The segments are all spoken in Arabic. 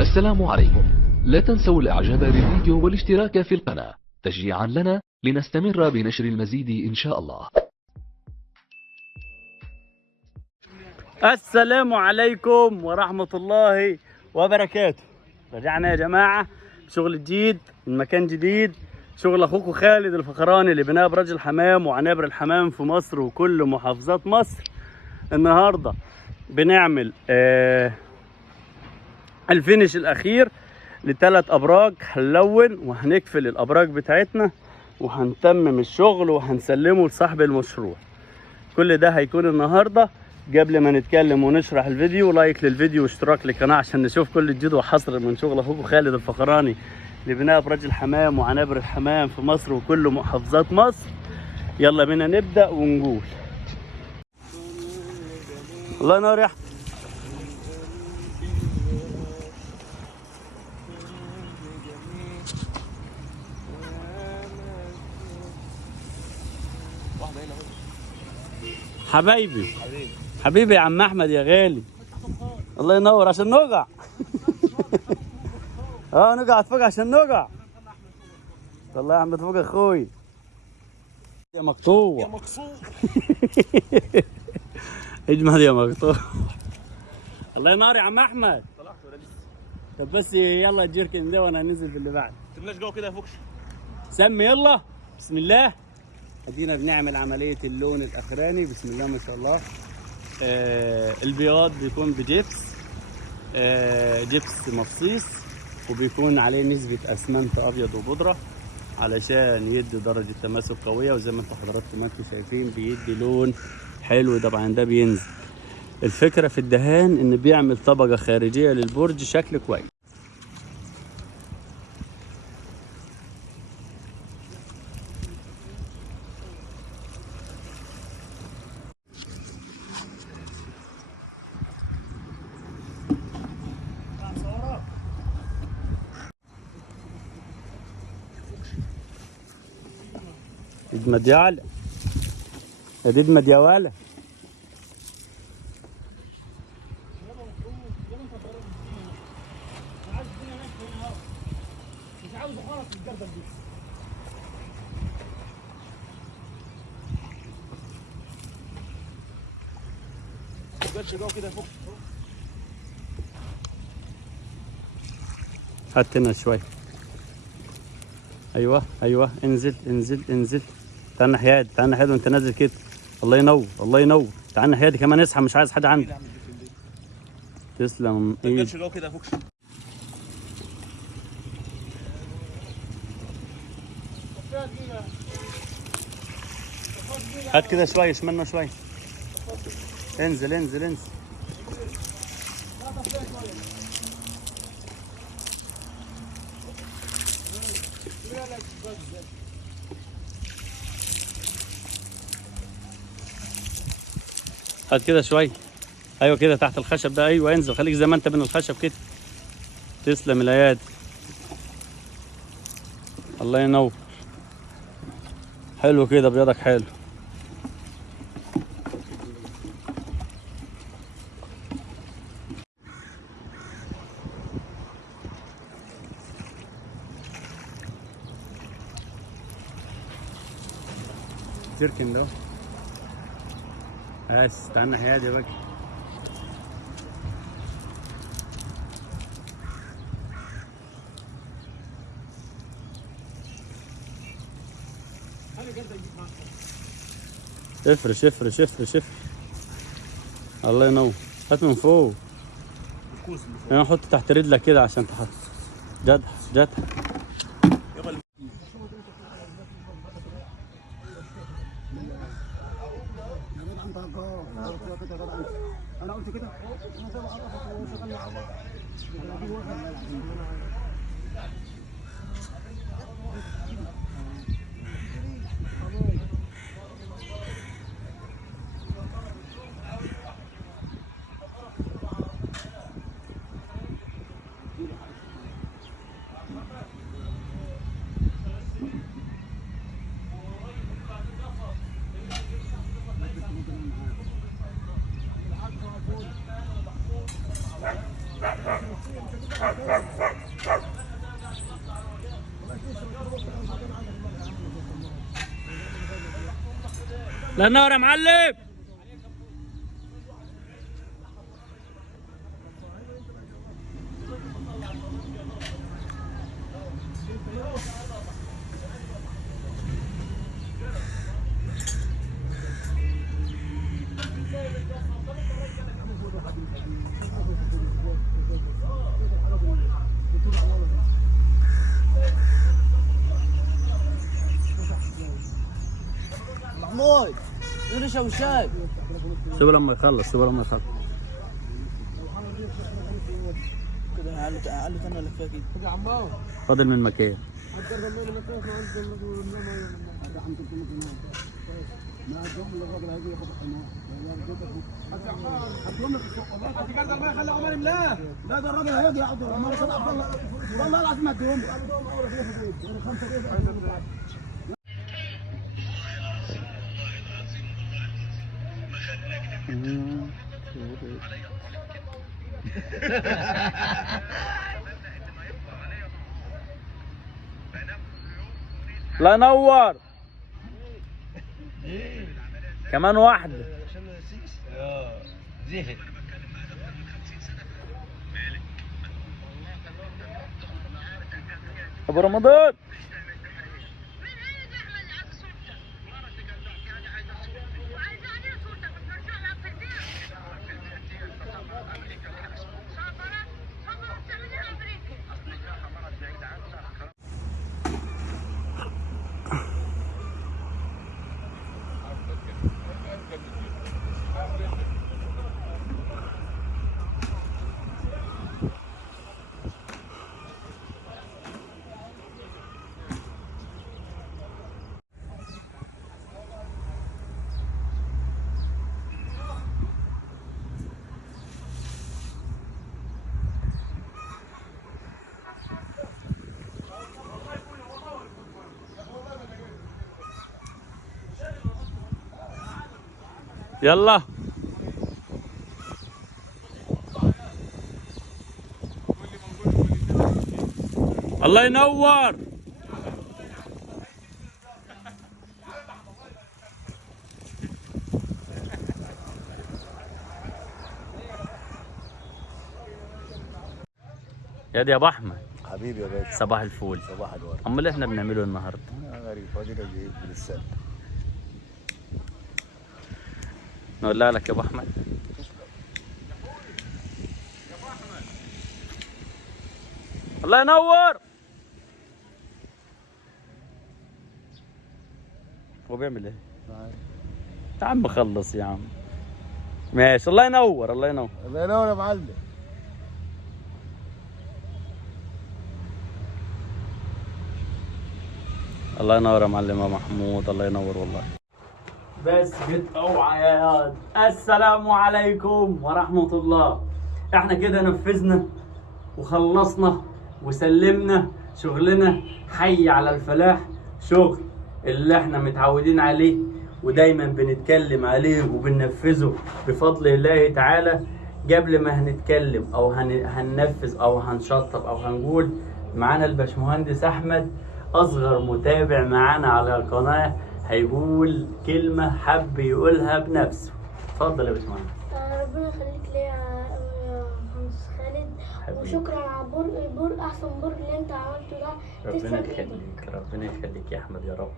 السلام عليكم. لا تنسوا الاعجاب بالفيديو والاشتراك في القناة تشجيعا لنا لنستمر بنشر المزيد ان شاء الله. السلام عليكم ورحمة الله وبركاته. رجعنا يا جماعة بشغل جديد من مكان جديد، شغل اخوكم خالد الفخراني اللي بناه برج الحمام وعنابر الحمام في مصر وكل محافظات مصر. النهاردة بنعمل الفينش الاخير لثلاث ابراج. هنلون وهنقفل الابراج بتاعتنا وهنتمم الشغل وهنسلمه لصاحب المشروع. كل ده هيكون النهارده. قبل ما نتكلم ونشرح الفيديو، لايك للفيديو واشتراك للقناه عشان نشوف كل جديد وحصر من شغل اخوكم خالد الفخراني لبناء برج الحمام وعنابر الحمام في مصر وكل محافظات مصر. يلا بينا نبدا ونقول الله ينور يا احمد. حبايبي حبيبي يا عم احمد يا غالي، الله ينور عشان نقع. نقع فوق عشان نقع. والله يا احمد فوق اخوي يا مقطوع. يا مقطوع. اجمد يا مقطوع. الله ينور يا عم احمد. طلعت ولا لسه؟ طب بس يلا جيركن ده وانا هننزل في اللي بعد. تبلاش جو كده يا فوكش. سمي يلا بسم الله. ادينا بنعمل عمليه اللون الاخراني بسم الله ما شاء الله. البياض بيكون بجبس، جبس مفصيص، وبيكون عليه نسبه اسمنت ابيض وبودره علشان يدي درجه تماسك قويه، وزي ما انتم حضراتكم ما انتم شايفين بيدي لون حلو. طبعا ده بينزل. الفكره في الدهان ان بيعمل طبقه خارجيه للبرج شكل كويس. اجمد يا علي، اجمد يا ولا. تبلاش جو كده يا فوكش. هات هنا شوي. ايوه ايوه، انزل انزل انزل. تعال ناحيه دي، تعال ناحيه دي وانت نازل كده. الله ينور الله ينور. تعال ناحيه دي كمان، اصحى مش عايز حد عندي. تسلم ايدك. تبلاش جو كده يا فوكش. هات كده شوي شمالنا شوي. انزل انزل انزل. هات كده شوي. ايوه كده تحت الخشب ده. ايوه انزل، خليك زي ما انت بين الخشب كده. تسلم الايادي. الله ينور. حلو كده بيضك حلو. جيركن ده بس. تعال الناحية دي بقى. افرش افرش افرش افرش. الله ينور. هات من فوق. انا احط تحت رجلك كده عشان تحط. جدع جدع. انا قلت كده. لا نار يا معلم. محمود ورشة وشاي. سيبه لما يخلص، سيبه لما يخلص. كده علوا تاني ولا كفايه كده؟ فاضل من مكان. خلي عمر ملاه. لا ده الراجل هيجي ياخد عمر والله العظيم هديهم له. الله ينور. كمان واحدة. ابو رمضان. يلا. الله ينور. يا دي يا ابو احمد. حبيبي يا باشا. صباح الفول. صباح الورد. امال احنا بنعمله النهارده؟ غريب فاضي جايين للسنة. نقولها لك يا ابو احمد. الله ينور. هو بيعمل ايه؟ يا عم خلص يا عم. ماشي. الله ينور. الله ينور. الله ينور يا معلم. الله ينور يا معلم يا محمود. الله ينور والله. بس كده اوعى يا واد. السلام عليكم ورحمة الله. احنا كده نفذنا وخلصنا وسلمنا شغلنا. حي على الفلاح. شغل اللي احنا متعودين عليه ودايما بنتكلم عليه وبننفذه بفضل الله تعالى. قبل ما هنتكلم او هننفذ او هنشطب او هنقول، معانا الباشمهندس احمد اصغر متابع معانا على القناه، هيقول كلمه حب يقولها بنفسه. اتفضل يا باشمهندس. ربنا يخليك ليا يا مهندس خالد، وشكرا على احسن برج اللي انت عملته ده. ربنا يخليك. ربنا يخليك يا احمد يا رب،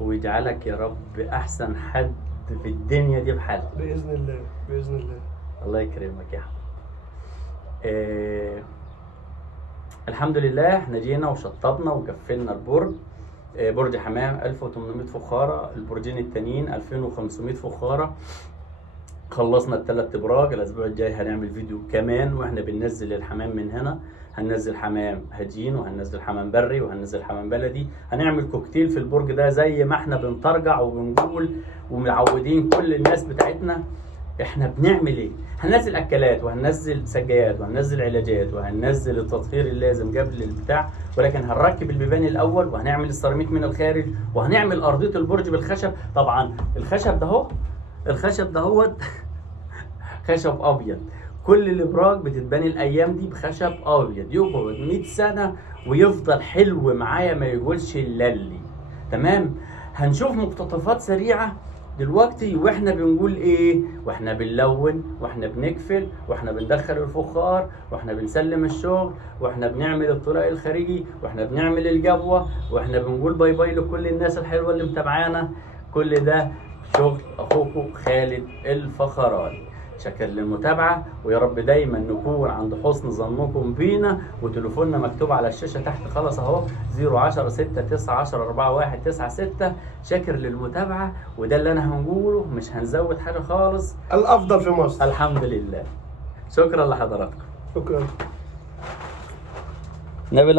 ويجعلك يا رب احسن حد في الدنيا دي بحالك باذن الله باذن الله. الله يكرمك يا احمد. الحمد لله احنا جينا وشطبنا وقفلنا البرج. برج حمام 1800 فخاره، البرجين التانيين 2500 فخاره. خلصنا الثلاث ابراج. الاسبوع الجاي هنعمل فيديو كمان واحنا بننزل الحمام من هنا. هننزل حمام هجين وهننزل حمام بري وهننزل حمام بلدي. هنعمل كوكتيل في البرج ده زي ما احنا بنترجع وبنقول ومعودين كل الناس بتاعتنا احنا بنعمل ايه. هننزل اكلات وهننزل سجايات وهننزل علاجات وهننزل التطهير اللازم قبل البتاع، ولكن هنركب البيبان الاول وهنعمل السيراميك من الخارج وهنعمل ارضيه البرج بالخشب. طبعا الخشب ده هو خشب ابيض. كل الابراج بتتبني الايام دي بخشب ابيض يقعد 100 سنه ويفضل حلو معايا ما يقولش اللي. تمام. هنشوف مقتطفات سريعه دلوقتي واحنا بنقول ايه، واحنا بنلون، واحنا بنقفل، واحنا بندخل الفخار، واحنا بنسلم الشغل، واحنا بنعمل الطلاء الخارجي، واحنا بنعمل الجبوه، واحنا بنقول باي باي لكل الناس الحلوه اللي متابعانا. كل ده شغل اخوكم خالد الفخراني. شكر للمتابعه، ويا رب دايما نكون عند حسن ظنكم بينا. وتليفوننا مكتوب على الشاشه تحت خلاص اهو 010 6 9 10 41 96. شاكر للمتابعه، وده اللي انا هنقوله، مش هنزود حاجه خالص. الافضل في مصر. الحمد لله. شكرا لحضراتكم. شكرا. نبيل